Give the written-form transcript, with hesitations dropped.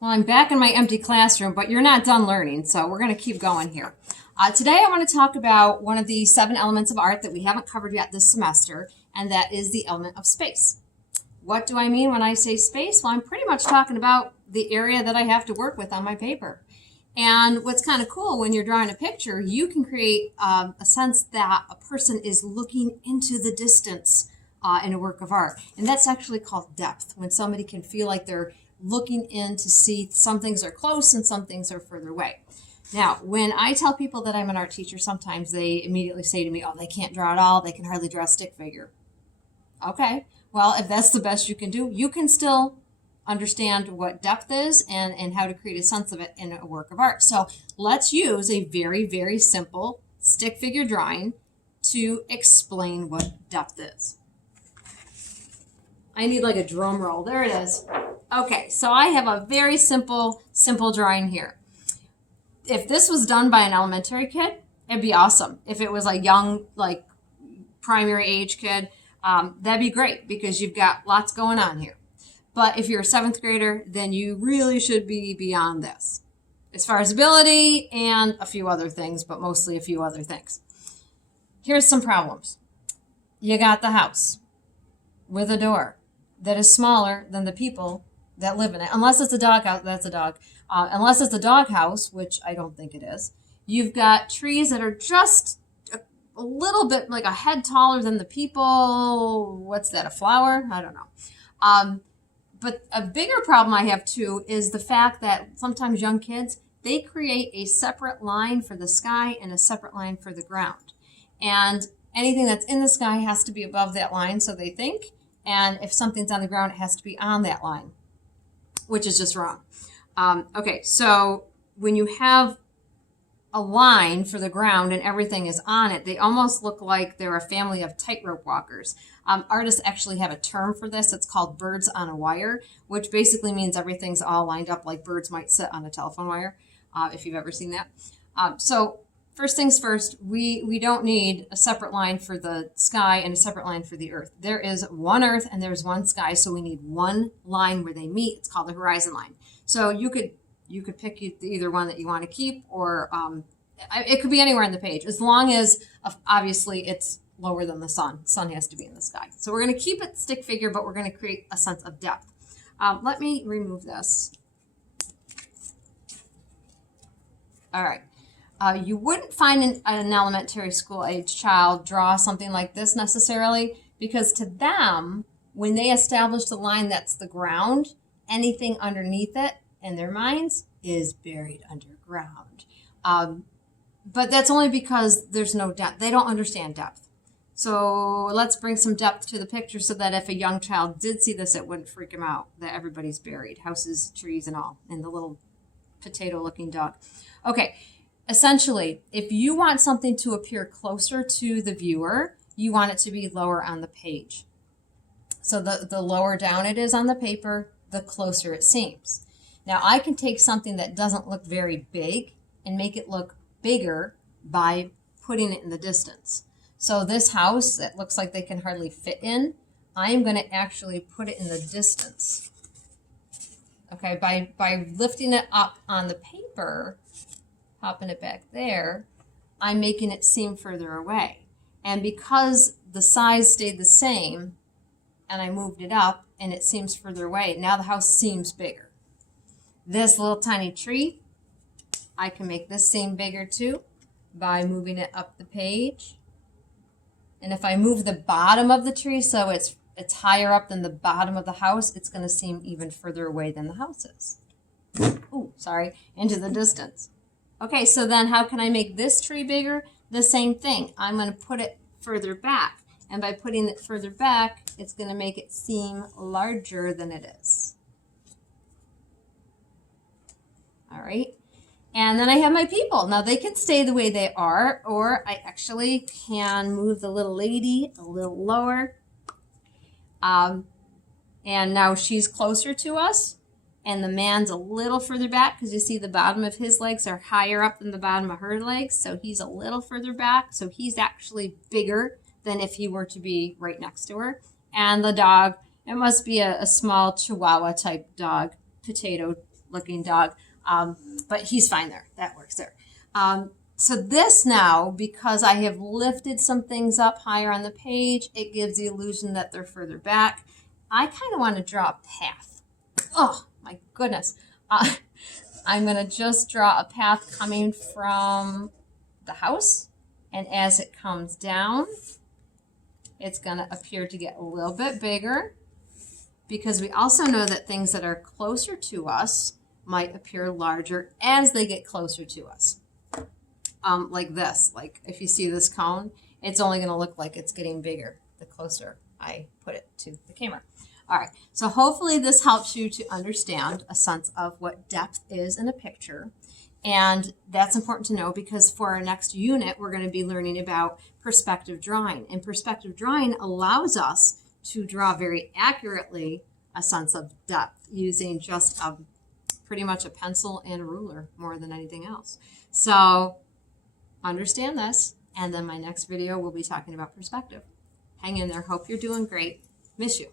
Well, I'm back in my empty classroom, but you're not done learning, so we're going to keep going here. Today I want to talk about one of the 7 elements of art that we haven't covered yet this semester, and that is the element of space. What do I mean when I say space? Well, I'm pretty much talking about the area that I have to work with on my paper. And what's kind of cool, when you're drawing a picture, you can create a sense that a person is looking into the distance in a work of art. And that's actually called depth, when somebody can feel like they're looking in to see some things are close and some things are further away. Now, when I tell people that I'm an art teacher, sometimes they immediately say to me, oh, they can't draw at all. They can hardly draw a stick figure. Okay, well, if that's the best you can do, you can still understand what depth is and how to create a sense of it in a work of art. So let's use a very, very simple stick figure drawing to explain what depth is. I need like a drum roll. There it is. Okay, so I have a very simple drawing here. If this was done by an elementary kid, it'd be awesome. If it was a young, like primary age kid, that'd be great because you've got lots going on here. But if you're a 7th grader, then you really should be beyond this as far as ability and a few other things, but mostly a few other things. Here's some problems. You got the house with a door that is smaller than the people that live in it. Unless it's a dog house, that's a dog. Unless it's a dog house, which I don't think it is. You've got trees that are just a little bit like a head taller than the people. What's that, a flower? I don't know. But a bigger problem I have too is the fact that sometimes young kids, they create a separate line for the sky and a separate line for the ground. And anything that's in the sky has to be above that line, so they think. And if something's on the ground, it has to be on that line, which is just wrong. Okay, so when you have a line for the ground and everything is on it, they almost look like they're a family of tightrope walkers. Artists actually have a term for this. It's called birds on a wire, which basically means everything's all lined up like birds might sit on a telephone wire, if you've ever seen that. So first things first, we don't need a separate line for the sky and a separate line for the earth. There is one earth and there's one sky, so we need one line where they meet. It's called the horizon line. So you could pick either one that you want to keep, or it could be anywhere on the page, as long as obviously it's lower than the sun. The sun has to be in the sky. So we're going to keep it stick figure, but we're going to create a sense of depth. Let me remove this. All right. You wouldn't find an elementary school age child draw something like this necessarily, because to them, when they establish the line that's the ground, anything underneath it in their minds is buried underground. But that's only because there's no depth. They don't understand depth. So let's bring some depth to the picture so that if a young child did see this, it wouldn't freak him out that everybody's buried, houses, trees, and all, and the little potato-looking dog. Okay. Essentially, if you want something to appear closer to the viewer, you want it to be lower on the page. So the lower down it is on the paper, the closer it seems. Now, I can take something that doesn't look very big and make it look bigger by putting it in the distance. So this house that looks like they can hardly fit in, I am going to actually put it in the distance. Okay, by lifting it up on the paper, popping it back there, I'm making it seem further away. And because the size stayed the same and I moved it up and it seems further away, now the house seems bigger. This little tiny tree, I can make this seem bigger too by moving it up the page. And if I move the bottom of the tree so it's higher up than the bottom of the house, it's going to seem even further away than the house is. Ooh, sorry, into the distance. Okay, so then how can I make this tree bigger? The same thing. I'm going to put it further back. And by putting it further back, it's going to make it seem larger than it is. All right. And then I have my people. Now they can stay the way they are, or I actually can move the little lady a little lower. And now she's closer to us. And the man's a little further back because you see the bottom of his legs are higher up than the bottom of her legs. So he's a little further back. So he's actually bigger than if he were to be right next to her. And the dog, it must be a small Chihuahua type dog, potato looking dog. But he's fine there. That works there. So this now, because I have lifted some things up higher on the page, it gives the illusion that they're further back. I kind of want to draw a path. Oh, my goodness. I'm going to just draw a path coming from the house. And as it comes down, it's going to appear to get a little bit bigger, because we also know that things that are closer to us might appear larger as they get closer to us. Like this, like if you see this cone, it's only going to look like it's getting bigger the closer I put it to the camera. All right, so hopefully this helps you to understand a sense of what depth is in a picture. And that's important to know, because for our next unit, we're going to be learning about perspective drawing. And perspective drawing allows us to draw very accurately a sense of depth using just pretty much a pencil and a ruler more than anything else. So understand this, and then my next video will be talking about perspective. Hang in there. Hope you're doing great. Miss you.